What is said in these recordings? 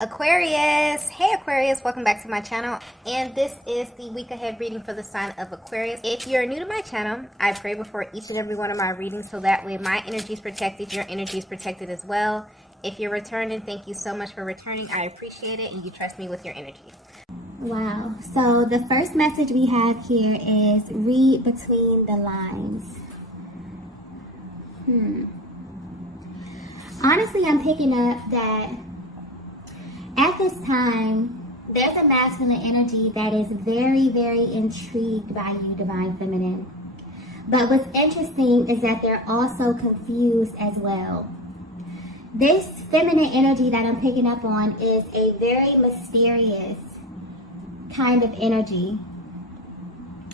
Aquarius, hey Aquarius, welcome back to my channel, and this is the week ahead reading for the sign of Aquarius. If you're new to my channel, I pray before each and every one of my readings so that way my energy is protected, your energy is protected as well. If you're returning, thank you so much for returning. I appreciate it, and you trust me with your energy. Wow, so the first message we have here is read between the lines. Honestly, I'm picking up that at this time, there's a masculine energy that is very, very intrigued by you, Divine Feminine. But what's interesting is that they're also confused as well. This feminine energy that I'm picking up on is a very mysterious kind of energy.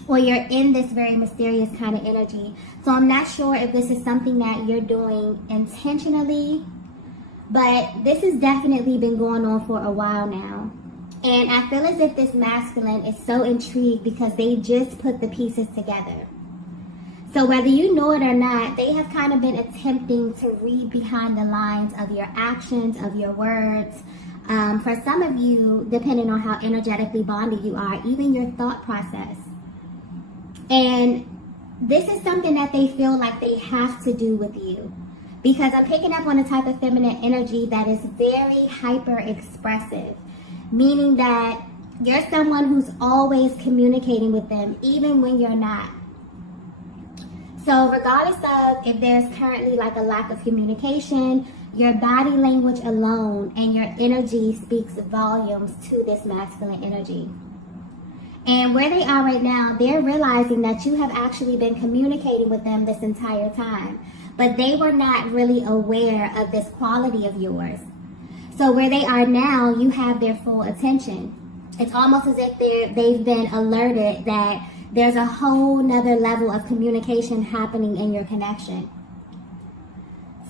Or you're in this very mysterious kind of energy. So I'm not sure if this is something that you're doing intentionally, but this has definitely been going on for a while now. And I feel as if this masculine is so intrigued because they just put the pieces together. So whether you know it or not, they have kind of been attempting to read behind the lines of your actions, of your words. For some of you, depending on how energetically bonded you are, even your thought process. And this is something that they feel like they have to do with you. Because I'm picking up on a type of feminine energy that is very hyper expressive. Meaning that you're someone who's always communicating with them, even when you're not. So regardless of if there's currently like a lack of communication, your body language alone and your energy speaks volumes to this masculine energy. And where they are right now, they're realizing that you have actually been communicating with them this entire time. But they were not really aware of this quality of yours. So where they are now, you have their full attention. It's almost as if they've been alerted that there's a whole nother level of communication happening in your connection.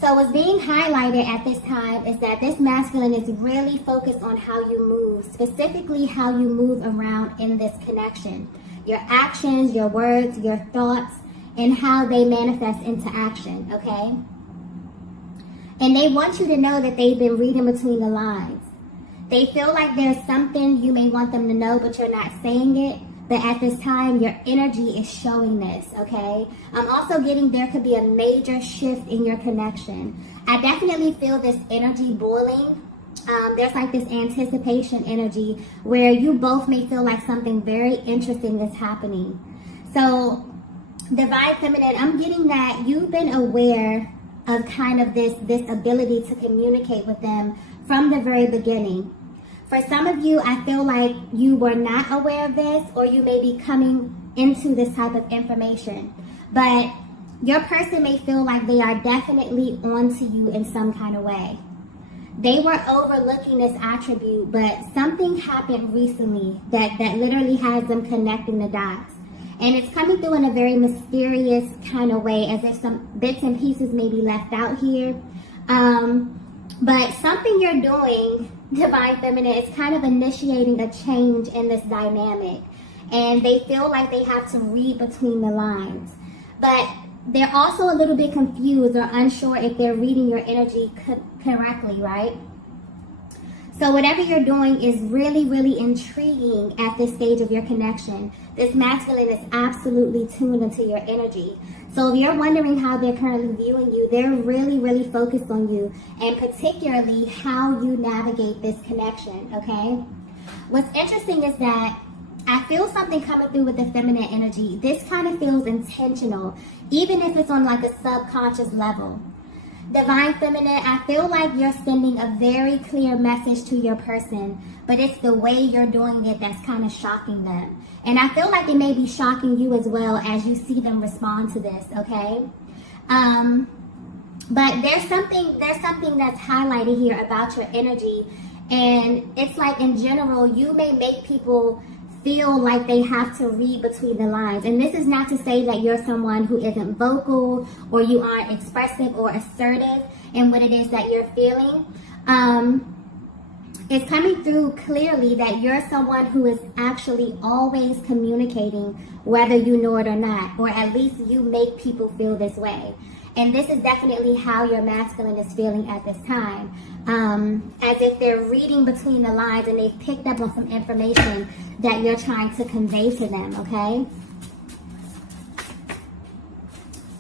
So what's being highlighted at this time is that this masculine is really focused on how you move, specifically how you move around in this connection. Your actions, your words, your thoughts, and how they manifest into action, okay? And they want you to know that they've been reading between the lines. They feel like there's something you may want them to know, but you're not saying it. But at this time, your energy is showing this, okay? I'm also getting there could be a major shift in your connection. I definitely feel this energy boiling. There's like this anticipation energy where you both may feel like something very interesting is happening. So, Divine Feminine, I'm getting that you've been aware of kind of this ability to communicate with them from the very beginning. For some of you, I feel like you were not aware of this, or you may be coming into this type of information. But your person may feel like they are definitely onto you in some kind of way. They were overlooking this attribute, but something happened recently that literally has them connecting the dots. And it's coming through in a very mysterious kind of way, as if some bits and pieces may be left out here. But something you're doing, Divine Feminine, is kind of initiating a change in this dynamic. And they feel like they have to read between the lines. But they're also a little bit confused or unsure if they're reading your energy correctly, right? So whatever you're doing is really, really intriguing at this stage of your connection. This masculine is absolutely tuned into your energy. So if you're wondering how they're currently viewing you, they're really, really focused on you, and particularly how you navigate this connection, okay? What's interesting is that I feel something coming through with the feminine energy. This kind of feels intentional, even if it's on like a subconscious level. Divine Feminine, I feel like you're sending a very clear message to your person, but it's the way you're doing it that's kind of shocking them. And I feel like it may be shocking you as well as you see them respond to this, okay? But there's something that's highlighted here about your energy, and it's like in general, you may make people feel like they have to read between the lines. And this is not to say that you're someone who isn't vocal or you aren't expressive or assertive in what it is that you're feeling. It's coming through clearly that you're someone who is actually always communicating, whether you know it or not, or at least you make people feel this way. And this is definitely how your masculine is feeling at this time. As if they're reading between the lines and they've picked up on some information that you're trying to convey to them, okay?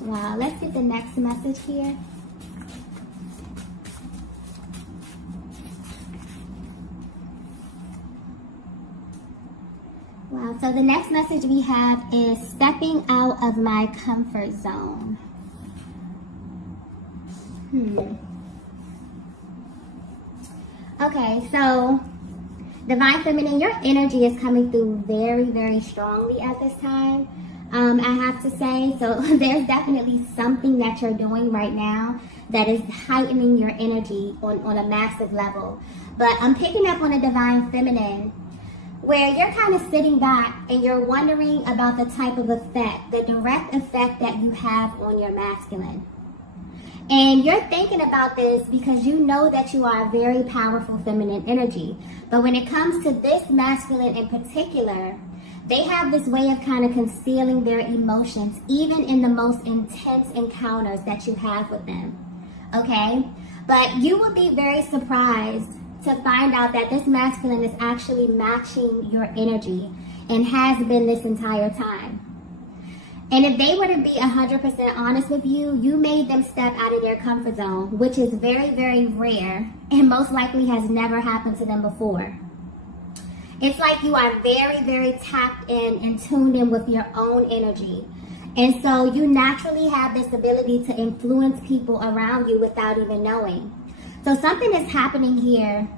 Wow, let's get the next message here. Wow, so the next message we have is stepping out of my comfort zone. Okay, so Divine Feminine, your energy is coming through very, very strongly at this time. I have to say, so there's definitely something that you're doing right now that is heightening your energy on a massive level. But I'm picking up on a Divine Feminine where you're kind of sitting back and you're wondering about the type of effect, the direct effect that you have on your masculine. And you're thinking about this because you know that you are a very powerful feminine energy. But when it comes to this masculine in particular, they have this way of kind of concealing their emotions, even in the most intense encounters that you have with them. Okay? But you will be very surprised to find out that this masculine is actually matching your energy and has been this entire time. And if they were to be 100% honest with you, you made them step out of their comfort zone, which is very, very rare and most likely has never happened to them before. It's like you are very, very tapped in and tuned in with your own energy. And so you naturally have this ability to influence people around you without even knowing. So something is happening here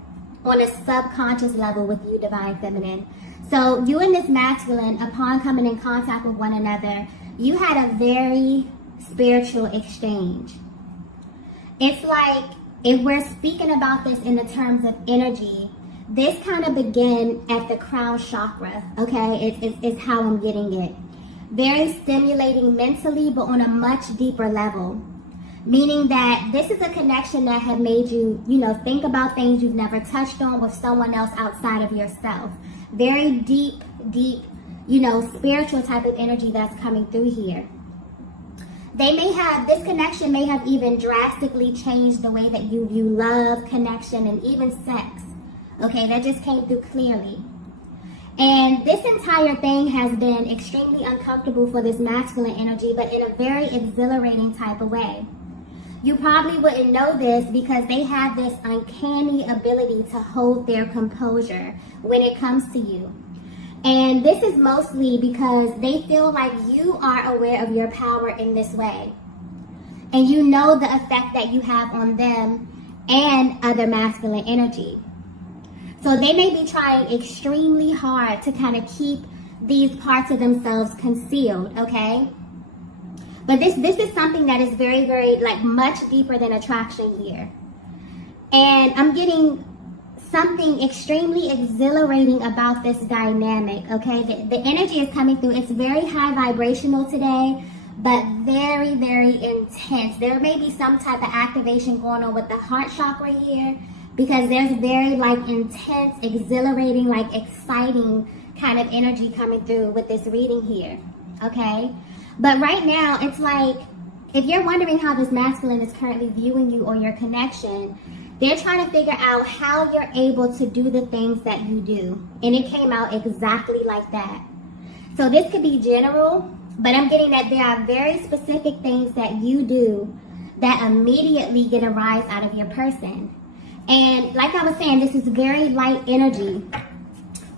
on a subconscious level with you, Divine Feminine. So you and this masculine, upon coming in contact with one another, you had a very spiritual exchange. It's like, if we're speaking about this in the terms of energy, this kind of began at the crown chakra, okay? It's how I'm getting it. Very stimulating mentally, but on a much deeper level. Meaning that this is a connection that had made you, think about things you've never touched on with someone else outside of yourself. Very deep, spiritual type of energy that's coming through here. This connection may have even drastically changed the way that you view love, connection, and even sex. Okay, that just came through clearly. And this entire thing has been extremely uncomfortable for this masculine energy, but in a very exhilarating type of way. You probably wouldn't know this because they have this uncanny ability to hold their composure when it comes to you. And this is mostly because they feel like you are aware of your power in this way. And you know the effect that you have on them and other masculine energy. So they may be trying extremely hard to kind of keep these parts of themselves concealed, okay? But this is something that is very, very, much deeper than attraction here. And I'm getting something extremely exhilarating about this dynamic, okay? The energy is coming through. It's very high vibrational today, but very, very intense. There may be some type of activation going on with the heart chakra here because there's very, intense, exhilarating, exciting kind of energy coming through with this reading here, okay? But right now, it's like, if you're wondering how this masculine is currently viewing you or your connection, they're trying to figure out how you're able to do the things that you do. And it came out exactly like that. So this could be general, but I'm getting that there are very specific things that you do that immediately get a rise out of your person. And like I was saying, this is very light energy.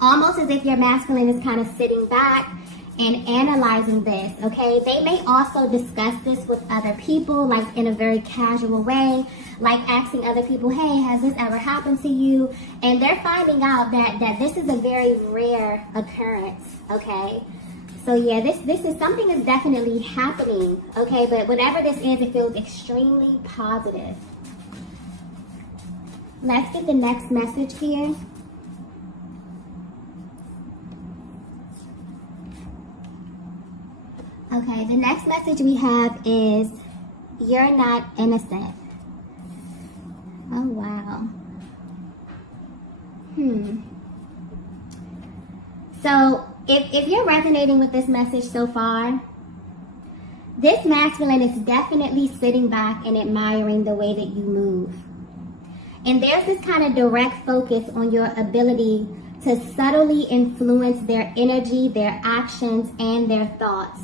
Almost as if your masculine is kind of sitting back and analyzing this, okay? They may also discuss this with other people, in a very casual way, asking other people, hey, has this ever happened to you? And they're finding out that this is a very rare occurrence, okay? So yeah, this is something that's definitely happening, okay? But whatever this is, it feels extremely positive. Let's get the next message here. Okay, the next message we have is, you're not innocent. Oh, wow. So, if you're resonating with this message so far, This masculine is definitely sitting back and admiring the way that you move. And there's this kind of direct focus on your ability to subtly influence their energy, their actions, and their thoughts.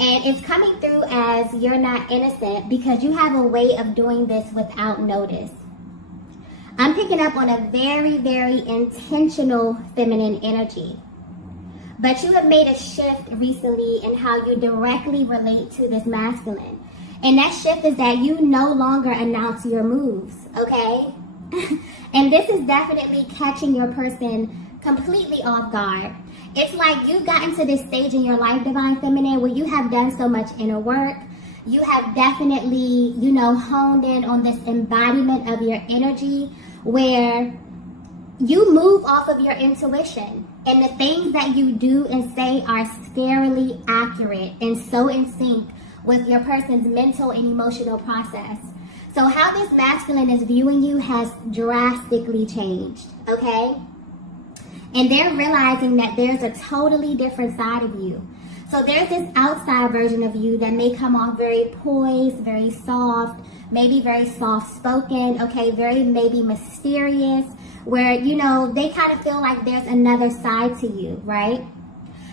And it's coming through as you're not innocent because you have a way of doing this without notice. I'm picking up on a very, very intentional feminine energy. But you have made a shift recently in how you directly relate to this masculine. And that shift is that you no longer announce your moves, okay? And this is definitely catching your person completely off guard. It's like you've gotten to this stage in your life, Divine Feminine, where you have done so much inner work. You have definitely, honed in on this embodiment of your energy where you move off of your intuition. And the things that you do and say are scarily accurate and so in sync with your person's mental and emotional process. So how this masculine is viewing you has drastically changed, okay? And they're realizing that there's a totally different side of you. So there's this outside version of you that may come off very poised, very soft, maybe very soft-spoken, okay, very maybe mysterious, where, they kind of feel like there's another side to you, right?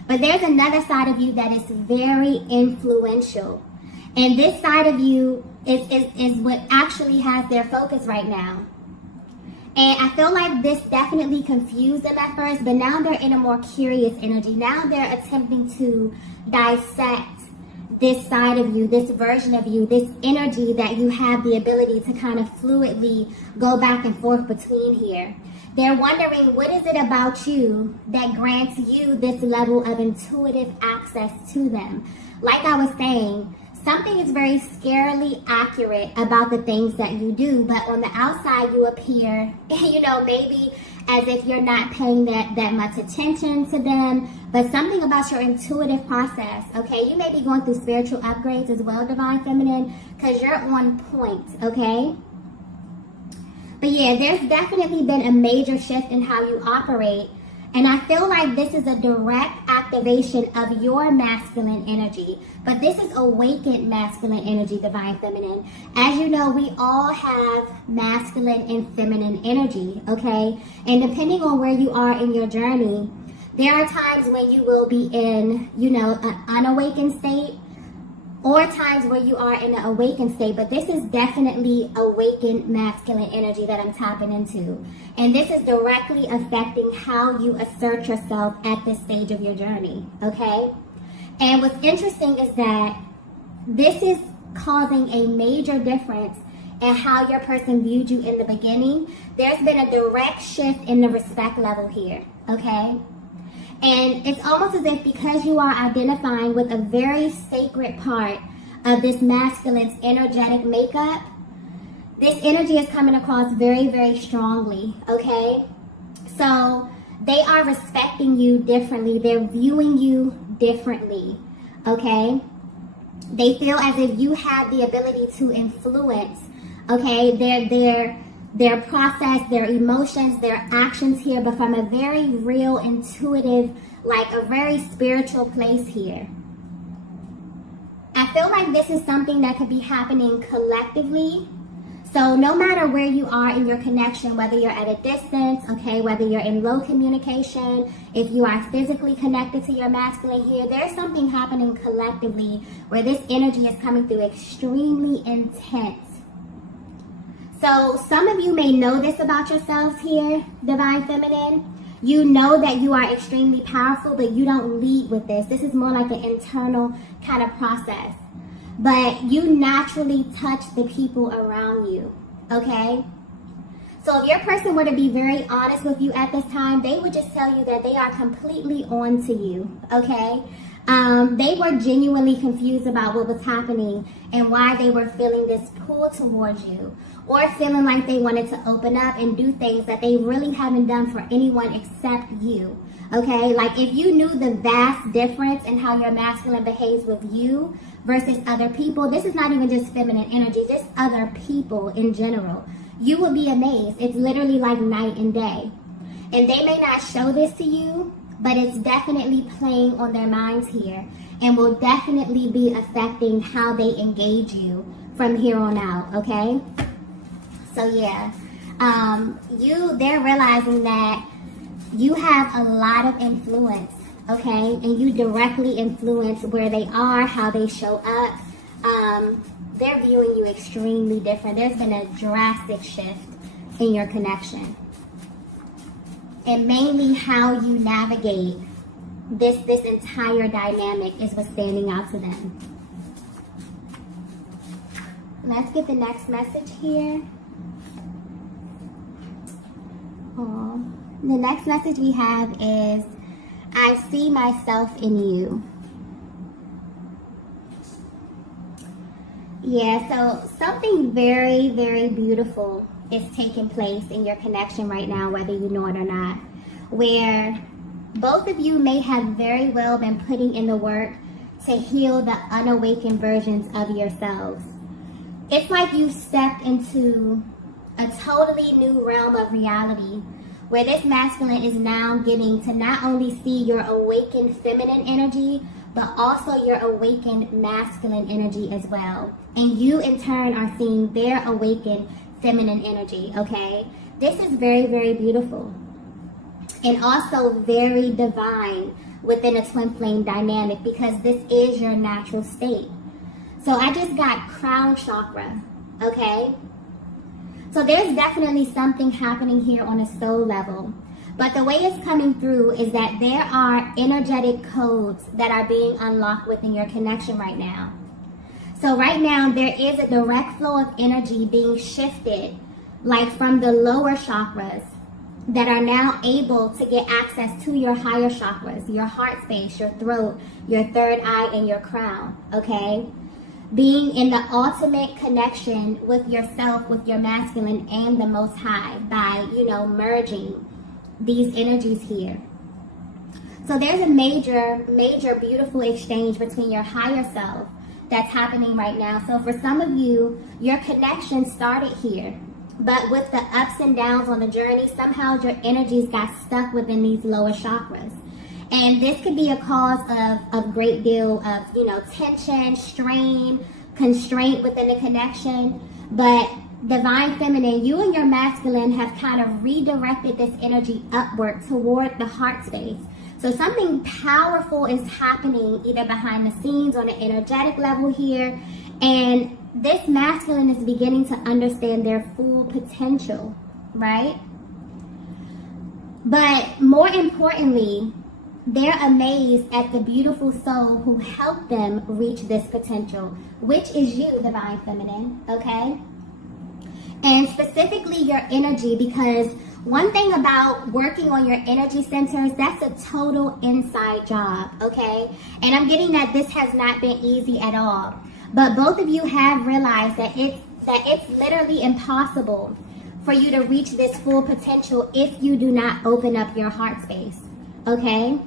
But there's another side of you that is very influential. And this side of you is what actually has their focus right now. And I feel like this definitely confused them at first, but now they're in a more curious energy. Now they're attempting to dissect this side of you, this version of you, this energy that you have the ability to kind of fluidly go back and forth between here. They're wondering, what is it about you that grants you this level of intuitive access to them? Like I was saying, something is very scarily accurate about the things that you do, but on the outside you appear, maybe as if you're not paying that much attention to them, but something about your intuitive process, okay? You may be going through spiritual upgrades as well, Divine Feminine, because you're on point, okay? But yeah, there's definitely been a major shift in how you operate. And I feel like this is a direct activation of your masculine energy. But this is awakened masculine energy, Divine Feminine. As you know, we all have masculine and feminine energy, okay? And depending on where you are in your journey, there are times when you will be in, an unawakened state, or times where you are in an awakened state, but this is definitely awakened masculine energy that I'm tapping into. And this is directly affecting how you assert yourself at this stage of your journey, okay? And what's interesting is that this is causing a major difference in how your person viewed you in the beginning. There's been a direct shift in the respect level here, okay? And it's almost as if because you are identifying with a very sacred part of this masculine's energetic makeup, this energy is coming across very, very strongly, okay? So they are respecting you differently. They're viewing you differently, okay? They feel as if you have the ability to influence, okay, their process, their emotions, their actions here, but from a very real, intuitive, like a very spiritual place here. I feel like this is something that could be happening collectively. So no matter where you are in your connection, whether you're at a distance, okay, whether you're in low communication, if you are physically connected to your masculine here, there's something happening collectively where this energy is coming through extremely intense. So some of you may know this about yourselves here, Divine Feminine. You know that you are extremely powerful, but you don't lead with this. This is more like an internal kind of process. But you naturally touch the people around you, okay? So if your person were to be very honest with you at this time, they would just tell you that they are completely on to you, okay? They were genuinely confused about what was happening and why they were feeling this pull towards you, or feeling like they wanted to open up and do things that they really haven't done for anyone except you, okay? Like if you knew the vast difference in how your masculine behaves with you versus other people, this is not even just feminine energy, just other people in general, you would be amazed. It's literally like night and day. And they may not show this to you, but it's definitely playing on their minds here and will definitely be affecting how they engage you from here on out, okay? So yeah, they're realizing that you have a lot of influence, okay? And you directly influence where they are, how they show up. They're viewing you extremely different. There's been a drastic shift in your connection. And mainly how you navigate this entire dynamic is what's standing out to them. Let's get the next message here. The next message we have is, I see myself in you. Yeah, so something very, very beautiful is taking place in your connection right now, whether you know it or not, where both of you may have very well been putting in the work to heal the unawakened versions of yourselves. It's like you stepped into a totally new realm of reality, where this masculine is now getting to not only see your awakened feminine energy, but also your awakened masculine energy as well. And you in turn are seeing their awakened feminine energy, okay? This is very, very beautiful. And also very divine within a twin flame dynamic, because this is your natural state. So I just got crown chakra, okay? So there's definitely something happening here on a soul level. But the way it's coming through is that there are energetic codes that are being unlocked within your connection right now. So right now there is a direct flow of energy being shifted, like from the lower chakras, that are now able to get access to your higher chakras, your heart space, your throat, your third eye, and your crown, okay? Being in the ultimate connection with yourself, with your masculine and the Most High by, merging these energies here. So there's a major, major beautiful exchange between your higher self that's happening right now. So for some of you, your connection started here, but with the ups and downs on the journey, somehow your energies got stuck within these lower chakras. And this could be a cause of great deal of, tension, strain, constraint within the connection. But Divine Feminine, you and your masculine have kind of redirected this energy upward toward the heart space. So something powerful is happening either behind the scenes on an energetic level here. And this masculine is beginning to understand their full potential, right? But more importantly, they're amazed at the beautiful soul who helped them reach this potential, which is you, Divine Feminine, okay? And specifically your energy, because one thing about working on your energy centers, that's a total inside job, okay? And I'm getting that this has not been easy at all. But both of you have realized that it's literally impossible for you to reach this full potential if you do not open up your heart space, okay?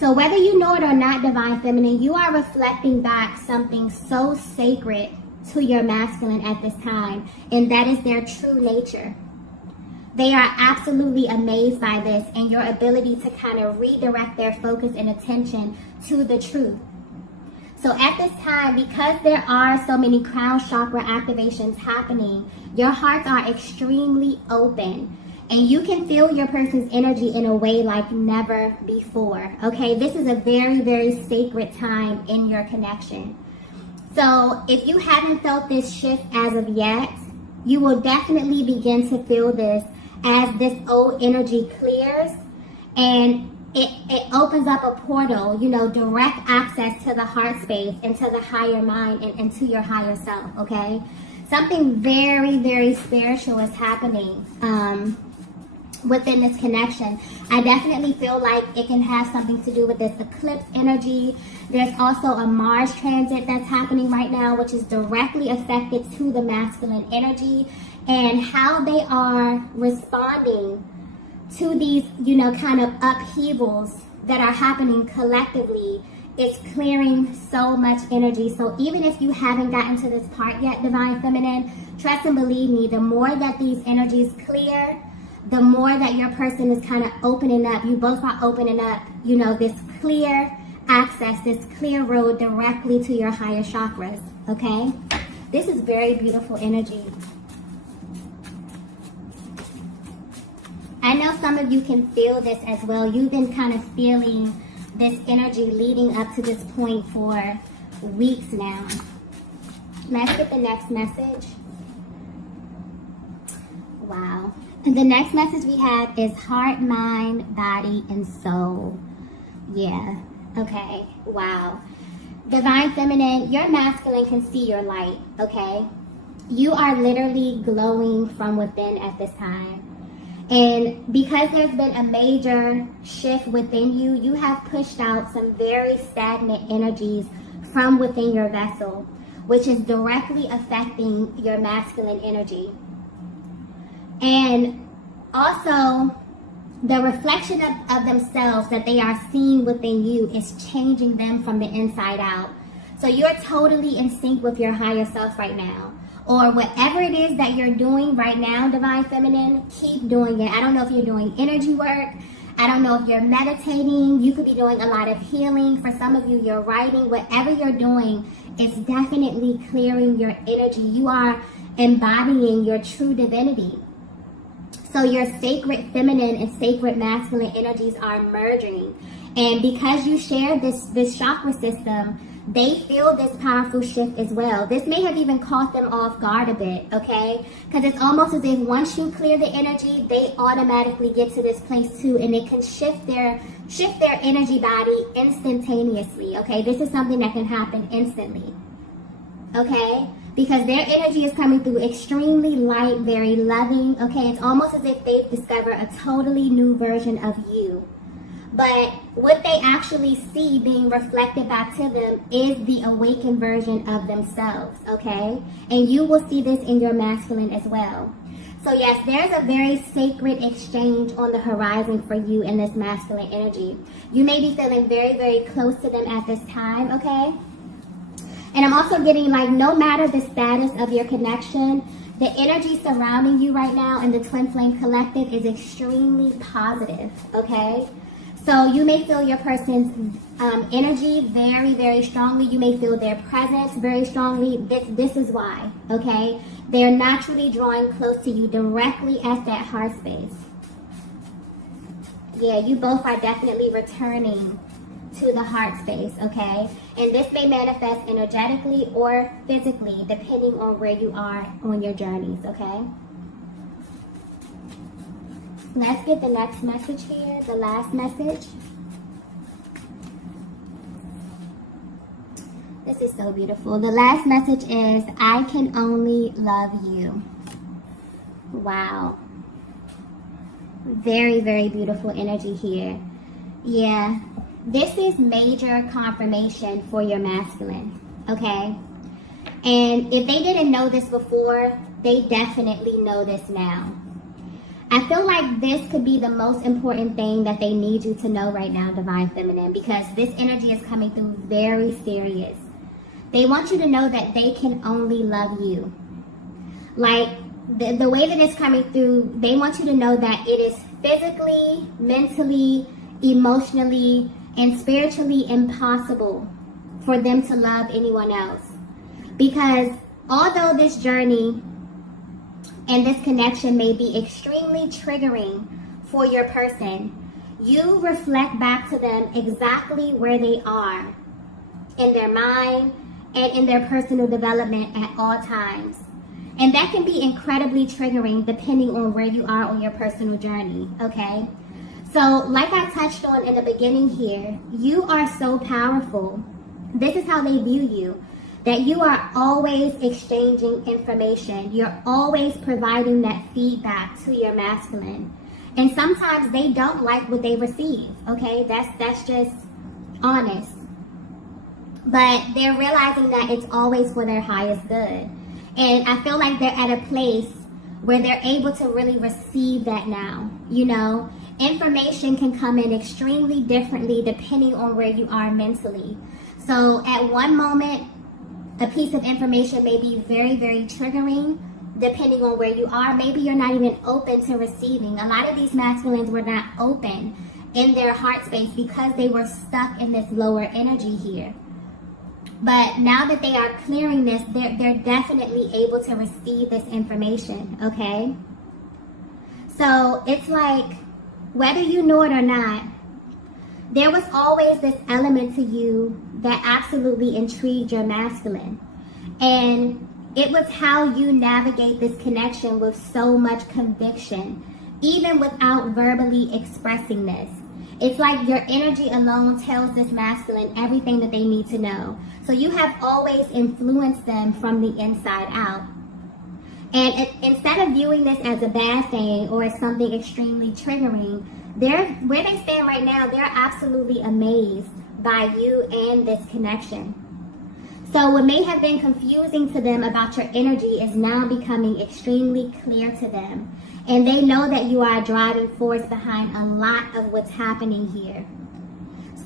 So whether you know it or not, Divine Feminine, you are reflecting back something so sacred to your masculine at this time, and that is their true nature. They are absolutely amazed by this and your ability to kind of redirect their focus and attention to the truth. So at this time, because there are so many crown chakra activations happening, your hearts are extremely open. And you can feel your person's energy in a way like never before, okay? This is a very, very sacred time in your connection. So if you haven't felt this shift as of yet, you will definitely begin to feel this as this old energy clears and it opens up a portal, direct access to the heart space, into the higher mind and to your higher self, okay? Something very, very spiritual is happening within this connection. I definitely feel like it can have something to do with this eclipse energy. There's also a Mars transit that's happening right now, which is directly affected to the masculine energy and how they are responding to these, kind of upheavals that are happening collectively. It's clearing so much energy. So even if you haven't gotten to this part yet, Divine Feminine, trust and believe me, the more that these energies clear, the more that your person is kind of opening up, you both are opening up, you know, this clear access, this clear road directly to your higher chakras, okay? This is very beautiful energy. I know some of you can feel this as well. You've been kind of feeling this energy leading up to this point for weeks now. Let's get the next message. Wow. The next message we have is heart, mind, body, and soul. Yeah. Okay. Wow. Divine Feminine, your masculine can see your light, okay? You are literally glowing from within at this time. And because there's been a major shift within you, you have pushed out some very stagnant energies from within your vessel, which is directly affecting your masculine energy. And also, the reflection of themselves that they are seeing within you is changing them from the inside out. So you're totally in sync with your higher self right now. Or whatever it is that you're doing right now, Divine Feminine, keep doing it. I don't know if you're doing energy work. I don't know if you're meditating. You could be doing a lot of healing. For some of you, you're writing. Whatever you're doing, it's definitely clearing your energy. You are embodying your true divinity. So your sacred feminine and sacred masculine energies are merging. And because you share this chakra system, they feel this powerful shift as well. This may have even caught them off guard a bit, okay? Because it's almost as if once you clear the energy, they automatically get to this place too, and it can shift their energy body instantaneously, okay? This is something that can happen instantly, okay? Because their energy is coming through extremely light, very loving, okay? It's almost as if they've discovered a totally new version of you. But what they actually see being reflected back to them is the awakened version of themselves, okay? And you will see this in your masculine as well. So yes, there's a very sacred exchange on the horizon for you in this masculine energy. You may be feeling very, very close to them at this time, okay? And I'm also getting, like, no matter the status of your connection, the energy surrounding you right now in the Twin Flame Collective is extremely positive, okay? So you may feel your person's energy very, very strongly. You may feel their presence very strongly. This is why, okay? They're naturally drawing close to you directly at that heart space. Yeah, you both are definitely returning to the heart space, okay? And this may manifest energetically or physically, depending on where you are on your journeys, okay? Let's get the next message here, the last message. This is so beautiful. The last message is, I can only love you. Wow. Very, very beautiful energy here. Yeah. This is major confirmation for your masculine, okay? And if they didn't know this before, they definitely know this now. I feel like this could be the most important thing that they need you to know right now, Divine Feminine, because this energy is coming through very serious. They want you to know that they can only love you. Like, the way that it's coming through, they want you to know that it is physically, mentally, emotionally, and spiritually impossible for them to love anyone else. Because although this journey and this connection may be extremely triggering for your person, you reflect back to them exactly where they are in their mind and in their personal development at all times. And that can be incredibly triggering depending on where you are on your personal journey, okay? So, like I touched on in the beginning here, you are so powerful. This is how they view you. That you are always exchanging information. You're always providing that feedback to your masculine. And sometimes they don't like what they receive, okay? That's just honest. But they're realizing that it's always for their highest good. And I feel like they're at a place where they're able to really receive that now, you know? Information can come in extremely differently depending on where you are mentally. So at one moment, a piece of information may be very, very triggering, depending on where you are. Maybe you're not even open to receiving. A lot of these masculines were not open in their heart space because they were stuck in this lower energy here. But now that they are clearing this, they're definitely able to receive this information, okay? So it's like, whether you know it or not, there was always this element to you that absolutely intrigued your masculine. And it was how you navigate this connection with so much conviction, even without verbally expressing this. It's like your energy alone tells this masculine everything that they need to know. So you have always influenced them from the inside out. And instead of viewing this as a bad thing or as something extremely triggering, where they stand right now, they're absolutely amazed by you and this connection. So what may have been confusing to them about your energy is now becoming extremely clear to them. And they know that you are a driving force behind a lot of what's happening here.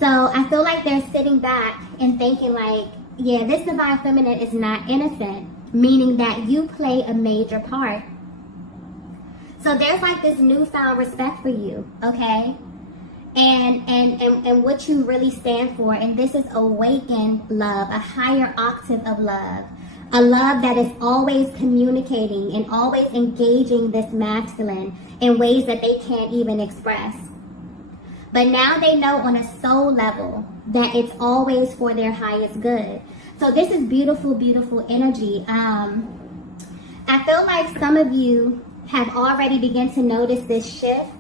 So I feel like they're sitting back and thinking like, yeah, this divine feminine is not innocent, meaning that you play a major part. So there's like this newfound respect for you, okay? And what you really stand for. And this is awakened love, a higher octave of love. A love that is always communicating and always engaging this masculine in ways that they can't even express. But now they know on a soul level that it's always for their highest good. So this is beautiful, beautiful energy. I feel like some of you have already begun to notice this shift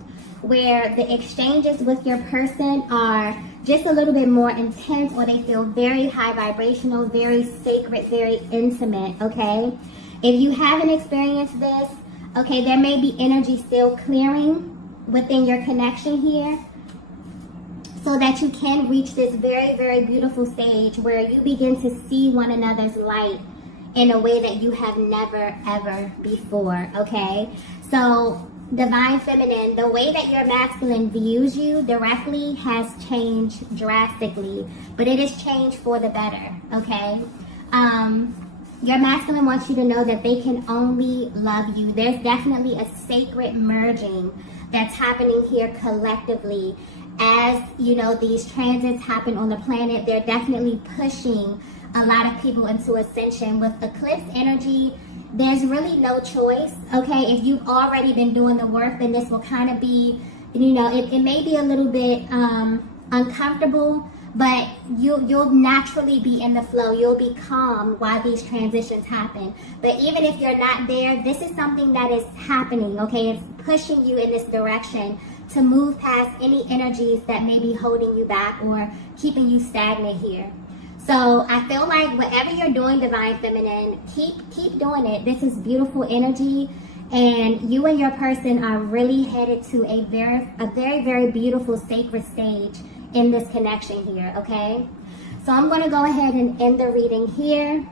where the exchanges with your person are just a little bit more intense, or they feel very high vibrational, very sacred, very intimate, okay? If you haven't experienced this, okay, there may be energy still clearing within your connection here so that you can reach this very, very beautiful stage where you begin to see one another's light in a way that you have never, ever before, okay? So divine feminine, the way that your masculine views you directly has changed drastically, but it has changed for the better, okay? Your masculine wants you to know that they can only love you. There's definitely a sacred merging that's happening here collectively. As, you know, these transits happen on the planet, they're definitely pushing a lot of people into ascension. With eclipse energy, there's really no choice, okay? If you've already been doing the work, then this will kind of be, you know, it may be a little bit uncomfortable, but you'll naturally be in the flow. You'll be calm while these transitions happen. But even if you're not there, this is something that is happening, okay? It's pushing you in this direction to move past any energies that may be holding you back or keeping you stagnant here. So I feel like whatever you're doing, divine feminine, keep doing it. This is beautiful energy, and you and your person are really headed to a very, very beautiful sacred stage in this connection here, okay? So I'm going to go ahead and end the reading here.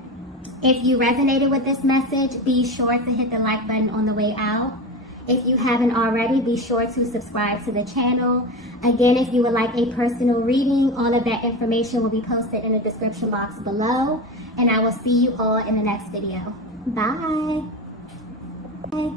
If you resonated with this message, be sure to hit the like button on the way out. If you haven't already, be sure to subscribe to the channel. Again, if you would like a personal reading, all of that information will be posted in the description box below. And I will see you all in the next video. Bye. Bye.